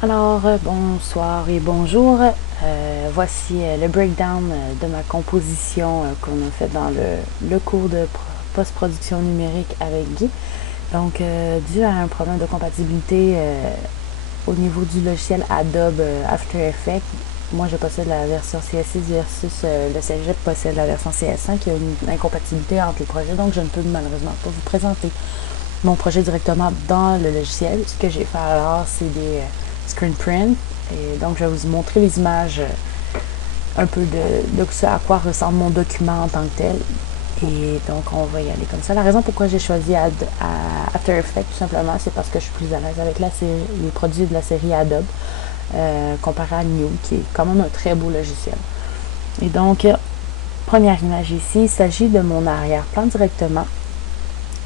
Alors, bonsoir et bonjour. Voici le breakdown de ma composition qu'on a fait dans le cours de post-production numérique avec Guy. Donc, dû à un problème de compatibilité au niveau du logiciel Adobe After Effects, moi je possède la version CS6 versus le Cégep possède la version CS5. Il y a une incompatibilité entre les projets, donc je ne peux malheureusement pas vous présenter mon projet directement dans le logiciel. Ce que j'ai fait alors, c'est des screen print. Et donc, je vais vous montrer les images un peu de ce à quoi ressemble mon document en tant que tel. Et donc, on va y aller comme ça. La raison pourquoi j'ai choisi After Effects, tout simplement, c'est parce que je suis plus à l'aise avec les produits de la série Adobe comparé à New, qui est quand même un très beau logiciel. Et donc, première image ici, il s'agit de mon arrière-plan directement.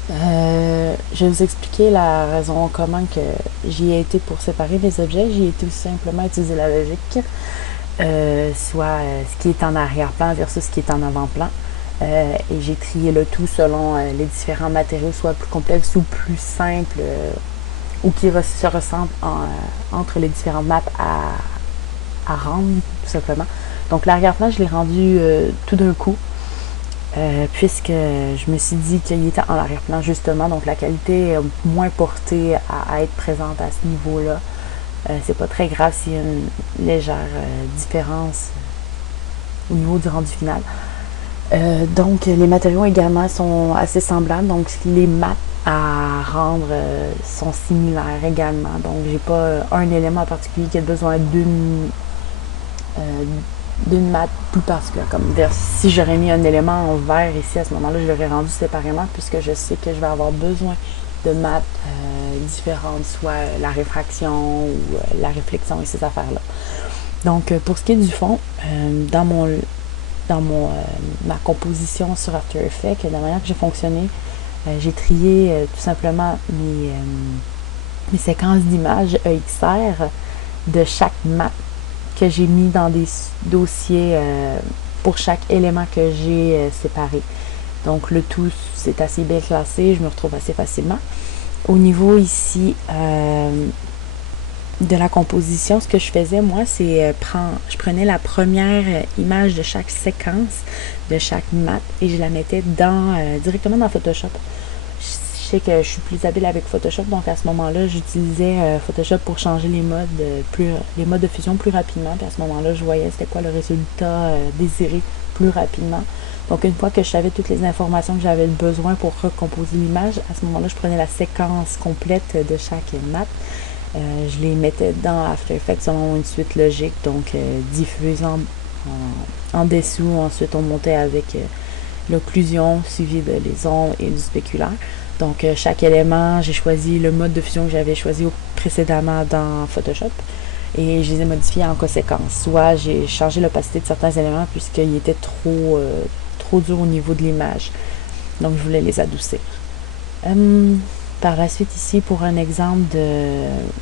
Je vais vous expliquer la raison comment que j'y ai été pour séparer les objets. J'y ai tout simplement utilisé la logique, soit ce qui est en arrière-plan versus ce qui est en avant-plan. Et j'ai trié le tout selon les différents matériaux, soit plus complexes ou plus simples, ou qui se ressemblent entre les différentes maps à rendre, tout simplement. Donc l'arrière-plan, je l'ai rendu tout d'un coup. Puisque je me suis dit qu'il était en arrière-plan justement, donc la qualité est moins portée à être présente à ce niveau-là. C'est pas très grave s'il y a une légère différence au niveau du rendu final. Donc les matériaux également sont assez semblables, donc les maps à rendre sont similaires également. Donc j'ai pas un élément en particulier qui a besoin d'une map plus particulière. Comme si j'aurais mis un élément en vert ici, à ce moment-là, je l'aurais rendu séparément puisque je sais que je vais avoir besoin de maps différentes, soit la réfraction ou la réflexion et ces affaires-là. Donc, pour ce qui est du fond, ma composition sur After Effects, de la manière que j'ai fonctionné, j'ai trié tout simplement mes séquences d'images EXR de chaque map que j'ai mis dans des dossiers pour chaque élément que j'ai séparé. Donc le tout, c'est assez bien classé, je me retrouve assez facilement. Au niveau ici de la composition, ce que je faisais moi, c'est je prenais la première image de chaque séquence, de chaque map, et je la mettais directement dans Photoshop. Je sais que je suis plus habile avec Photoshop, donc à ce moment-là, j'utilisais Photoshop pour changer les modes de fusion plus rapidement. Puis à ce moment-là, je voyais c'était quoi le résultat désiré plus rapidement. Donc une fois que je savais toutes les informations que j'avais besoin pour recomposer l'image, à ce moment-là, je prenais la séquence complète de chaque map. Je les mettais dans After Effects selon une suite logique, donc diffusant en dessous. Ensuite, on montait avec l'occlusion suivie de les ombres et du spéculaire. Donc, chaque élément, j'ai choisi le mode de fusion que j'avais choisi précédemment dans Photoshop et je les ai modifiés en conséquence. Soit j'ai changé l'opacité de certains éléments puisqu'ils étaient trop durs au niveau de l'image. Donc, je voulais les adoucir. Par la suite, ici, pour un exemple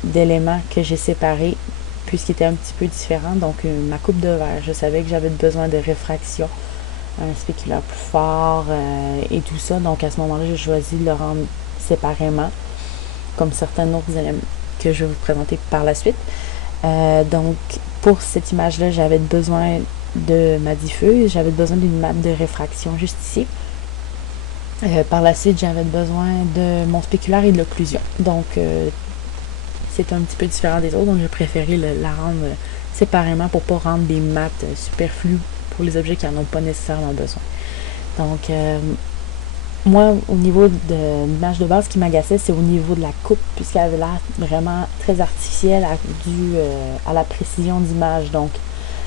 d'éléments que j'ai séparés, puisqu'ils étaient un petit peu différents. Donc, ma coupe de verre, je savais que j'avais besoin de réfraction, un spéculaire plus fort et tout ça. Donc, à ce moment-là, j'ai choisi de le rendre séparément, comme certains autres éléments que je vais vous présenter par la suite. Donc, pour cette image-là, j'avais besoin de ma diffuse, j'avais besoin d'une map de réfraction juste ici. Par la suite, j'avais besoin de mon spéculaire et de l'occlusion. Donc, c'est un petit peu différent des autres, donc j'ai préféré la rendre séparément pour ne pas rendre des maps superflues pour les objets qui n'en ont pas nécessairement besoin. Donc, moi, au niveau de l'image de base, ce qui m'agaçait, c'est au niveau de la coupe, puisqu'elle avait l'air vraiment très artificielle dû à la précision d'image. Donc,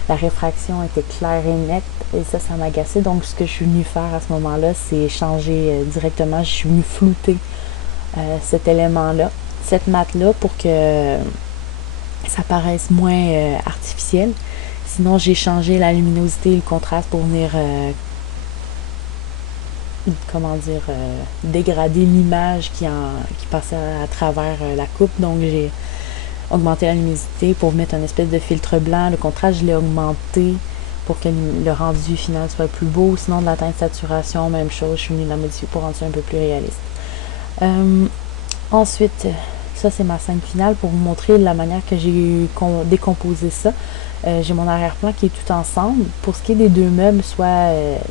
la réfraction était claire et nette et ça m'agaçait. Donc, ce que je suis venue faire à ce moment-là, c'est changer directement. Je suis venue flouter cet élément-là, cette mat-là, pour que ça paraisse moins artificiel. Sinon, j'ai changé la luminosité et le contraste pour venir dégrader l'image qui passait à travers la coupe. Donc j'ai augmenté la luminosité pour mettre un espèce de filtre blanc. Le contraste, je l'ai augmenté pour que le rendu final soit plus beau. Sinon, de la teinte de saturation, même chose, je suis venue la modifier pour rendre ça un peu plus réaliste. Ensuite, Ça, c'est ma scène finale pour vous montrer la manière que j'ai décomposé ça. J'ai mon arrière-plan qui est tout ensemble. Pour ce qui est des deux meubles, soit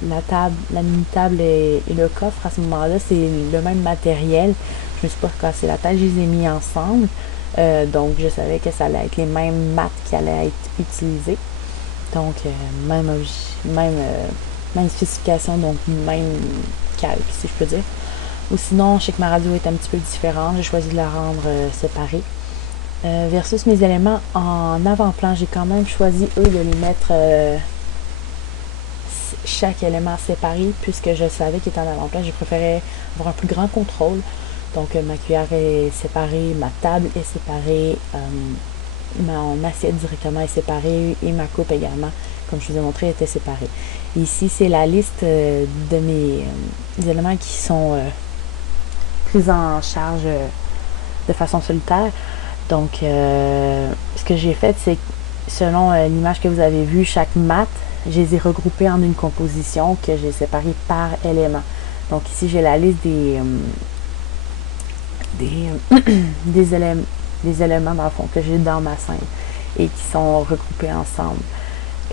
la table, la mini-table et le coffre, à ce moment-là, c'est le même matériel. Je me suis pas cassé la tête, je les ai mis ensemble. Donc, je savais que ça allait être les mêmes maths qui allaient être utilisées. Donc, même spécification, donc même calque, si je peux dire. Ou sinon, je sais que ma radio est un petit peu différente. J'ai choisi de la rendre séparée. Versus mes éléments en avant-plan, j'ai quand même choisi, eux, de les mettre chaque élément séparé, puisque je savais qu'il était en avant-plan. J'ai préféré avoir un plus grand contrôle. Donc, ma cuillère est séparée, ma table est séparée, mon assiette directement est séparée et ma coupe également, comme je vous ai montré, était séparée. Ici, c'est la liste de mes éléments qui sont pris en charge de façon solitaire. Donc, ce que j'ai fait, c'est selon l'image que vous avez vue, chaque mat, je les ai regroupés en une composition que j'ai séparée par élément. Donc, ici, j'ai la liste des éléments, dans le fond, que j'ai dans ma scène et qui sont regroupés ensemble.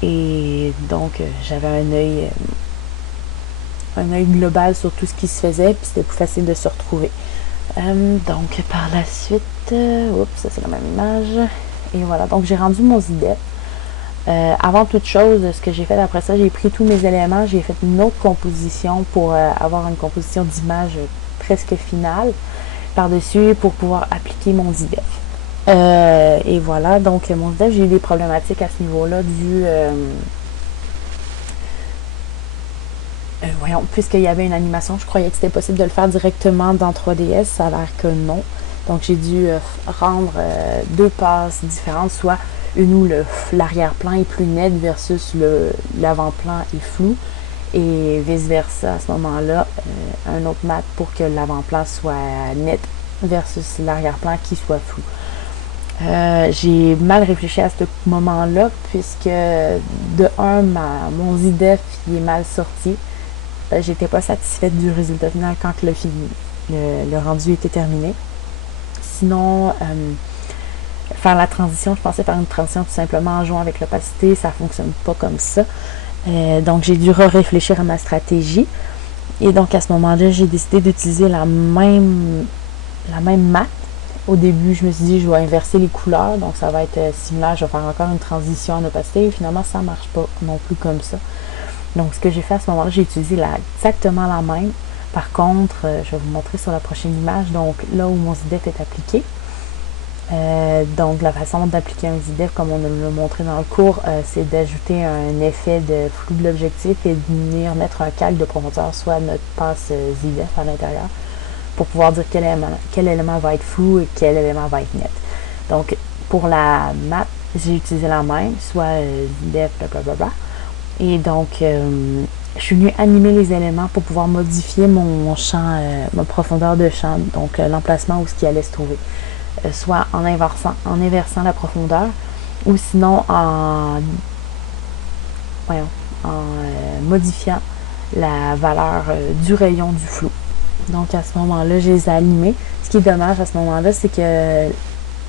Et donc, j'avais un œil global sur tout ce qui se faisait, puis c'était plus facile de se retrouver. Donc, par la suite, ça c'est la même image. Et voilà, donc j'ai rendu mon ZDEF. Avant toute chose, ce que j'ai fait après ça, j'ai pris tous mes éléments, j'ai fait une autre composition pour avoir une composition d'image presque finale par-dessus pour pouvoir appliquer mon ZDEF. Et voilà, donc mon ZDEF, j'ai eu des problématiques à ce niveau-là puisqu'il y avait une animation, je croyais que c'était possible de le faire directement dans 3DS, ça a l'air que non. Donc j'ai dû rendre deux passes différentes, soit une où l'arrière-plan est plus net versus l'avant-plan est flou, et vice-versa à ce moment-là, un autre mat pour que l'avant-plan soit net versus l'arrière-plan qui soit flou. J'ai mal réfléchi à ce moment-là, puisque de un, mon ZDEF il est mal sorti. J'étais pas satisfaite du résultat final quand le rendu était terminé. Sinon, faire la transition, je pensais faire une transition tout simplement en jouant avec l'opacité, ça fonctionne pas comme ça. Donc j'ai dû réfléchir à ma stratégie. Et donc à ce moment-là, j'ai décidé d'utiliser la même mat. Au début, je me suis dit, je vais inverser les couleurs, donc ça va être similaire, je vais faire encore une transition en opacité, et finalement, ça marche pas non plus comme ça. Donc, ce que j'ai fait à ce moment-là, j'ai utilisé exactement la même. Par contre, je vais vous montrer sur la prochaine image, donc là où mon ZDEF est appliqué. Donc, la façon d'appliquer un ZDEF, comme on l'a montré dans le cours, c'est d'ajouter un effet de flou de l'objectif et de venir mettre un calque de profondeur, soit notre passe ZDEF à l'intérieur, pour pouvoir dire quel élément va être flou et quel élément va être net. Donc, pour la map, j'ai utilisé la même, soit ZDEF, blablabla. Et donc, je suis venue animer les éléments pour pouvoir modifier mon champ, ma profondeur de champ, donc l'emplacement où ce qui allait se trouver. Soit en inversant la profondeur, ou sinon en modifiant la valeur du rayon du flou. Donc, à ce moment-là, je les ai animés. Ce qui est dommage à ce moment-là, c'est que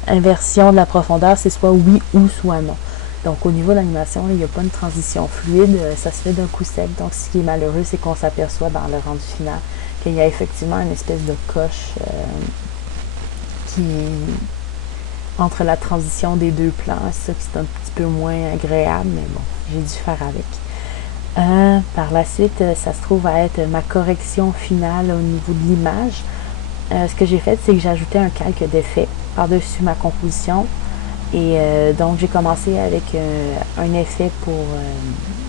inversion de la profondeur, c'est soit oui ou soit non. Donc, au niveau de l'animation, il n'y a pas une transition fluide, ça se fait d'un coup sec. Donc, ce qui est malheureux, c'est qu'on s'aperçoit dans le rendu final qu'il y a effectivement une espèce de coche qui entre la transition des deux plans. C'est ça qui est un petit peu moins agréable, mais bon, j'ai dû faire avec. Par la suite, ça se trouve à être ma correction finale au niveau de l'image. Ce que j'ai fait, c'est que j'ai ajouté un calque d'effet par-dessus ma composition. Et donc, j'ai commencé avec un effet pour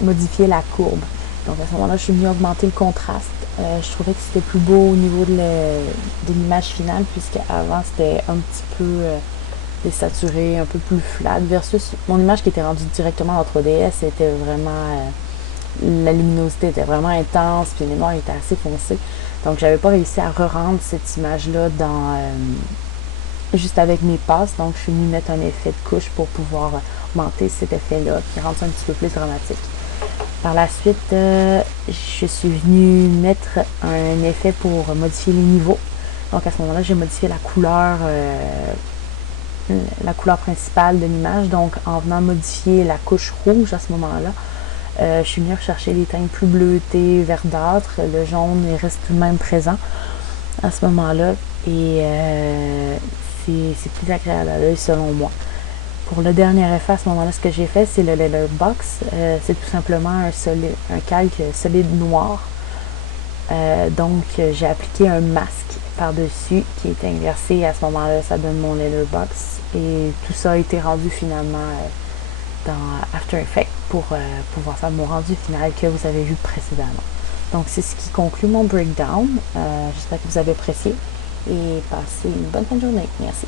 modifier la courbe. Donc, à ce moment-là, je suis venue augmenter le contraste. Je trouvais que c'était plus beau au niveau de l'image finale, puisqu'avant, c'était un petit peu désaturé, un peu plus flat, versus mon image qui était rendue directement en 3DS, c'était vraiment... la luminosité était vraiment intense, puis les noirs étaient assez foncés. Donc, j'avais pas réussi à re-rendre cette image-là dans... juste avec mes passes, donc je suis venue mettre un effet de couche pour pouvoir augmenter cet effet-là, qui rend ça un petit peu plus dramatique. Par la suite, je suis venue mettre un effet pour modifier les niveaux. Donc à ce moment-là, j'ai modifié la couleur principale de l'image. Donc en venant modifier la couche rouge à ce moment-là, je suis venue rechercher les teintes plus bleutés, verdâtres. Le jaune il reste tout de même présent à ce moment-là. Et c'est plus agréable à l'œil selon moi. Pour le dernier effet, à ce moment-là, ce que j'ai fait, c'est le Letterbox. C'est tout simplement un calque solide noir. Donc, j'ai appliqué un masque par-dessus qui est inversé. À ce moment-là, ça donne mon Letterbox. Et tout ça a été rendu finalement dans After Effects pour pouvoir faire mon rendu final que vous avez vu précédemment. Donc, c'est ce qui conclut mon breakdown. J'espère que vous avez apprécié et passez une bonne fin de journée. Merci.